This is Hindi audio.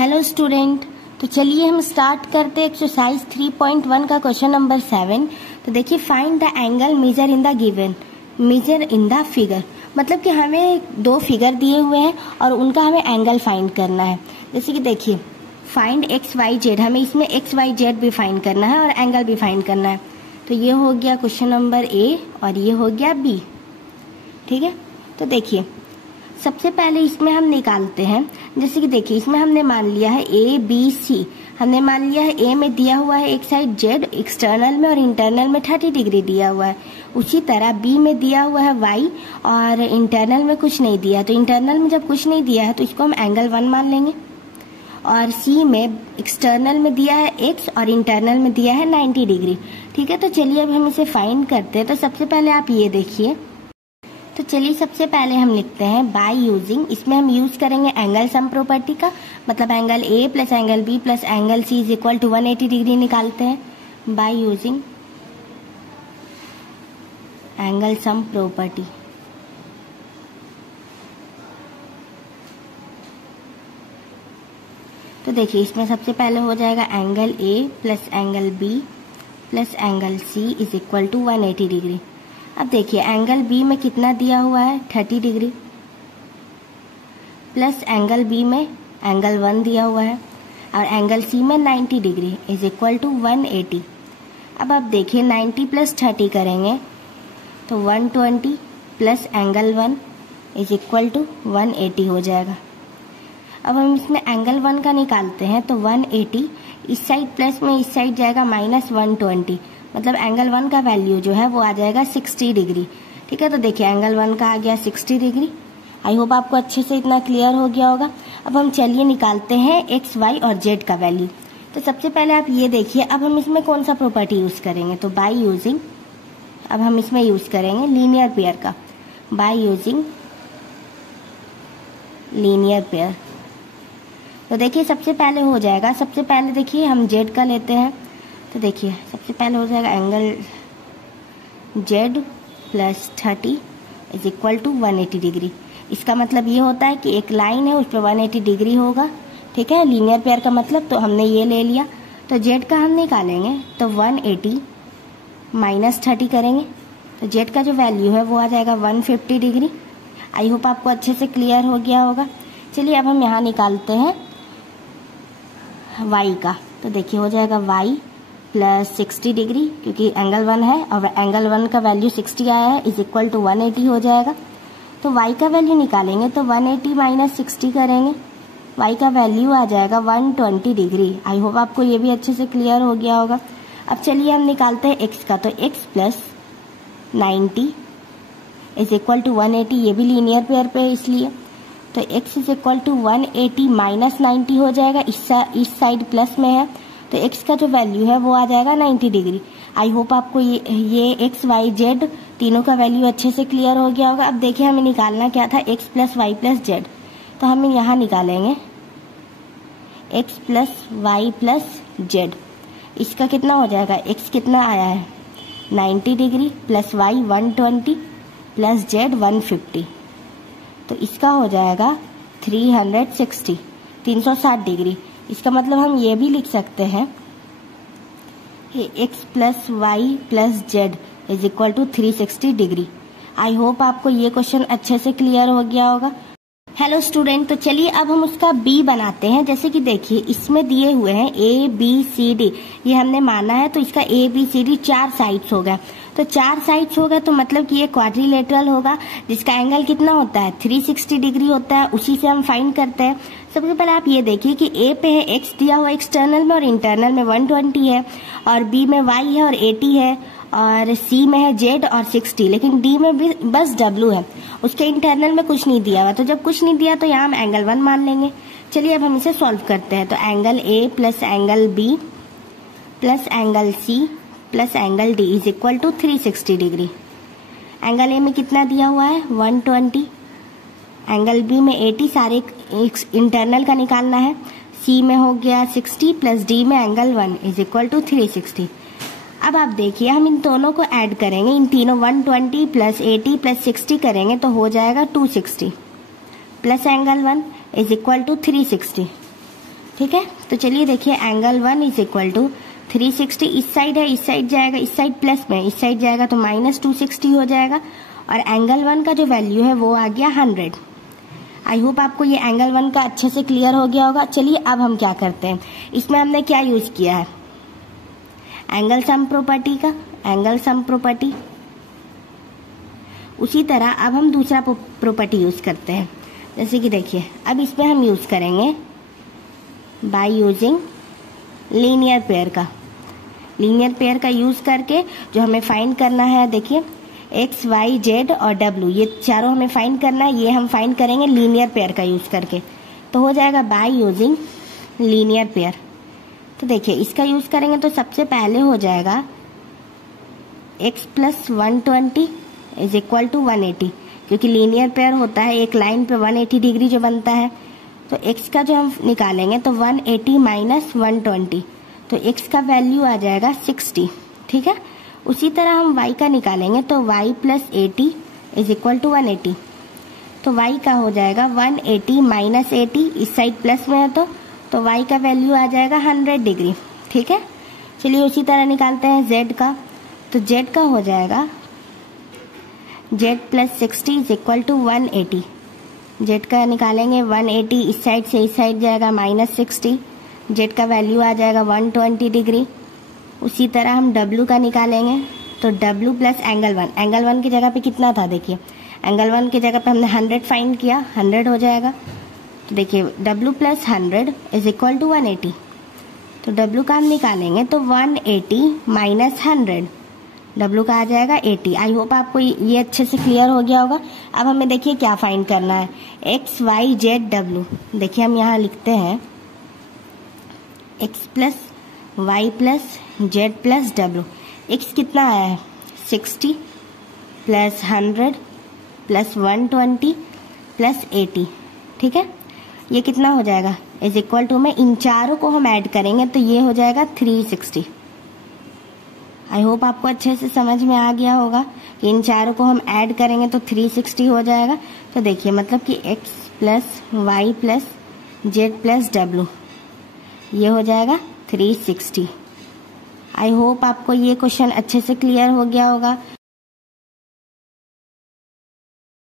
हेलो स्टूडेंट, तो चलिए हम स्टार्ट करते हैं एक्सरसाइज 3.1 का क्वेश्चन नंबर 7। तो देखिए, find the angle measure in the given, measure in the figure. मतलब कि हमें दो फिगर दिए हुए हैं और उनका हमें एंगल फाइंड करना है। जैसे कि देखिए, फाइंड एक्स वाई जेड, हमें इसमें एक्स वाई जेड भी फाइंड करना है और एंगल भी फाइंड करना है। तो ये हो गया क्वेश्चन नंबर ए और ये हो गया बी। ठीक है, तो देखिए सबसे पहले इसमें हम निकालते हैं। जैसे कि देखिए, इसमें हमने मान लिया है ए बी सी। हमने मान लिया है ए में दिया हुआ है एक साइड जेड एक्सटर्नल में और इंटरनल में 30 डिग्री दिया हुआ है। उसी तरह बी में दिया हुआ है वाई और इंटरनल में कुछ नहीं दिया। तो इंटरनल में जब कुछ नहीं दिया है तो इसको हम एंगल 1 मान लेंगे। और सी में एक्सटर्नल में दिया है एक्स और इंटरनल में दिया है 90 डिग्री। ठीक है, तो चलिए अब हम इसे फाइंड करते हैं। तो सबसे पहले आप ये देखिए, तो चलिए सबसे पहले हम लिखते हैं बाय यूजिंग। इसमें हम यूज करेंगे एंगल सम प्रॉपर्टी का, मतलब angle A plus angle B plus angle C is equal to 180 degree निकालते हैं by using angle sum property. तो देखिए, इसमें सबसे पहले हो जाएगा angle A plus angle B plus angle C is equal to 180 degree. अब देखिए, एंगल बी में कितना दिया हुआ है 30 डिग्री प्लस एंगल बी में एंगल 1 दिया हुआ है और एंगल सी में 90 डिग्री इज इक्वल टू 180। अब आप देखिए 90 प्लस 30 करेंगे तो 120 plus angle 1 is equal to 180 हो जाएगा। अब हम इसमें एंगल 1 का निकालते हैं तो 180 इस साइड प्लस में इस साइड जाएगा माइनस 120, मतलब एंगल 1 का वैल्यू जो है वो आ जाएगा 60 डिग्री। ठीक है, तो देखिए एंगल 1 का आ गया 60 डिग्री। आई होप आपको अच्छे से इतना क्लियर हो गया होगा। अब हम चलिए निकालते हैं एक्स वाई और जेड का वैल्यू। तो सबसे पहले आप ये देखिए, अब हम इसमें कौन सा प्रॉपर्टी यूज करेंगे। तो बाय यूजिंग, अब हम इसमें यूज करेंगे लीनियर पेयर का, बाय यूजिंग लीनियर पेयर। तो देखिए सबसे पहले हो जाएगा, सबसे पहले देखिए हम जेड का लेते हैं। तो देखिए सबसे पहले हो जाएगा angle z plus 30 is equal to 180 degree. इसका मतलब ये होता है कि एक लाइन है उस पर 180 डिग्री होगा। ठीक है, लीनियर पेयर का मतलब, तो हमने ये ले लिया। तो जेड का हम निकालेंगे तो 180 माइनस 30 करेंगे तो जेड का जो वैल्यू है वो आ जाएगा 150 डिग्री। आई होप आपको अच्छे से क्लियर हो गया होगा। चलिए अब हम यहाँ निकालते हैं वाई का। तो देखिए हो जाएगा वाई प्लस 60 डिग्री, क्योंकि एंगल 1 है और एंगल 1 का वैल्यू 60 आया है, इज इक्वल टू 180 हो जाएगा। तो y का वैल्यू निकालेंगे तो 180 माइनस 60 करेंगे, y का वैल्यू आ जाएगा 120 डिग्री। आई होप आपको ये भी अच्छे से क्लियर हो गया होगा। अब चलिए हम निकालते हैं x का। तो x plus 90 is equal to 180, ये भी लीनियर पेयर पे है इसलिए। तो x is equal to 180 minus 90 हो जाएगा, इस साइड प्लस में है तो x का जो वैल्यू है वो आ जाएगा 90 डिग्री। आई होप आपको ये x y z तीनों का वैल्यू अच्छे से क्लियर हो गया होगा। अब देखिए हमें निकालना क्या था, x plus y plus z. तो हम यहाँ निकालेंगे x plus y plus z. इसका कितना हो जाएगा, x कितना आया है 90 degree plus y 120 plus z 150, तो इसका हो जाएगा 360 डिग्री। इसका मतलब हम ये भी लिख सकते हैं x plus y plus z is equal to 360 degree. I hope आपको ये क्वेश्चन अच्छे से क्लियर हो गया होगा। हेलो स्टूडेंट, तो चलिए अब हम उसका बी बनाते हैं। जैसे कि देखिए इसमें दिए हुए हैं ए बी सी डी, ये हमने माना है तो इसका A B C D 4 sides हो गए। तो 4 साइड्स हो गए तो मतलब कि ये क्वाड्रिलेटरल होगा, जिसका एंगल कितना होता है 360 डिग्री होता है। उसी से हम फाइंड करते हैं। सबसे पहले आप ये देखिए कि ए पे है एक्स दिया हुआ एक्सटर्नल में और इंटरनल में 120 है, और बी में वाई है और 80 है, और सी में है जेड और 60, लेकिन डी में भी बस डब्ल्यू है, उसके इंटरनल में कुछ नहीं दिया हुआ। तो जब कुछ नहीं दिया तो यहाँ हम एंगल 1 मान लेंगे। चलिए अब हम इसे सॉल्व करते हैं। तो angle A plus angle B plus angle C plus angle D is equal to 360 degree. Angle A में कितना दिया हुआ है 120, एंगल बी में 80, सारे इंटरनल का निकालना है। सी में हो गया 60 प्लस डी में एंगल 1 इज इक्वल टू 360। अब आप देखिए हम इन दोनों को ऐड करेंगे, इन तीनों 120 प्लस 80 प्लस 60 करेंगे तो हो जाएगा 260 plus angle 1 is equal to 360। ठीक है, तो चलिए देखिए एंगल 1 इज इक्वल टू 360, इस साइड है, इस साइड जाएगा, इस साइड प्लस में, इस साइड जाएगा तो माइनस 260 हो जाएगा और एंगल 1 का जो वैल्यू है वो आ गया 100। आई होप आपको ये एंगल 1 का अच्छे से क्लियर हो गया होगा। चलिए अब हम क्या करते हैं, इसमें हमने क्या यूज किया है, एंगल सम प्रॉपर्टी का, एंगल सम प्रॉपर्टी। उसी तरह अब हम दूसरा प्रॉपर्टी यूज करते हैं, जैसे कि देखिए अब इसमें हम यूज करेंगे बाय यूजिंग लीनियर पेयर का। लीनियर पेयर का यूज करके जो हमें फाइंड करना है, देखिए एक्स वाई जेड और डब्ल्यू, ये चारों हमें फाइंड करना है, ये हम फाइंड करेंगे लीनियर पेयर का यूज करके। तो हो जाएगा बाय यूजिंग लीनियर पेयर। तो देखिए इसका यूज करेंगे तो सबसे पहले हो जाएगा x plus 120 is equal to 180, क्योंकि लीनियर पेयर होता है एक लाइन पे 180 डिग्री जो बनता है। तो x का जो हम निकालेंगे तो 180 माइनस 120, तो x का वैल्यू आ जाएगा 60। ठीक है, उसी तरह हम y का निकालेंगे तो y plus 80 is equal to 180, तो y का हो जाएगा 180 माइनस 80, इस साइड प्लस में है तो y का वैल्यू आ जाएगा 100 डिग्री। ठीक है, चलिए उसी तरह निकालते हैं z का, तो z का हो जाएगा z plus 60 is equal to 180। z का निकालेंगे 180, इस साइड से इस साइड जाएगा माइनस 60, z का वैल्यू आ जाएगा 120 डिग्री। उसी तरह हम w का निकालेंगे तो w प्लस एंगल 1, एंगल 1 की जगह पे कितना था, देखिए एंगल 1 की जगह पे हमने 100 फाइंड किया, 100 हो जाएगा। तो देखिए w plus 100 is equal to 180, तो w का हम निकालेंगे तो 180 माइनस 100, w का आ जाएगा 80। आई होप आपको ये अच्छे से क्लियर हो गया होगा। अब हमें देखिए क्या फाइंड करना है, x y z w। देखिए हम यहाँ लिखते हैं x plus y plus z plus w। x कितना आया है 60 प्लस 100 प्लस 120 प्लस 80। ठीक है, ये कितना हो जाएगा इज इक्वल टू में इन चारों को हम ऐड करेंगे तो ये हो जाएगा 360। आई होप आपको अच्छे से समझ में आ गया होगा कि इन चारों को हम ऐड करेंगे तो 360 हो जाएगा। तो देखिए मतलब कि x plus y plus z plus डब्ल्यू, ये हो जाएगा 360। आई होप आपको ये क्वेश्चन अच्छे से क्लियर हो गया होगा।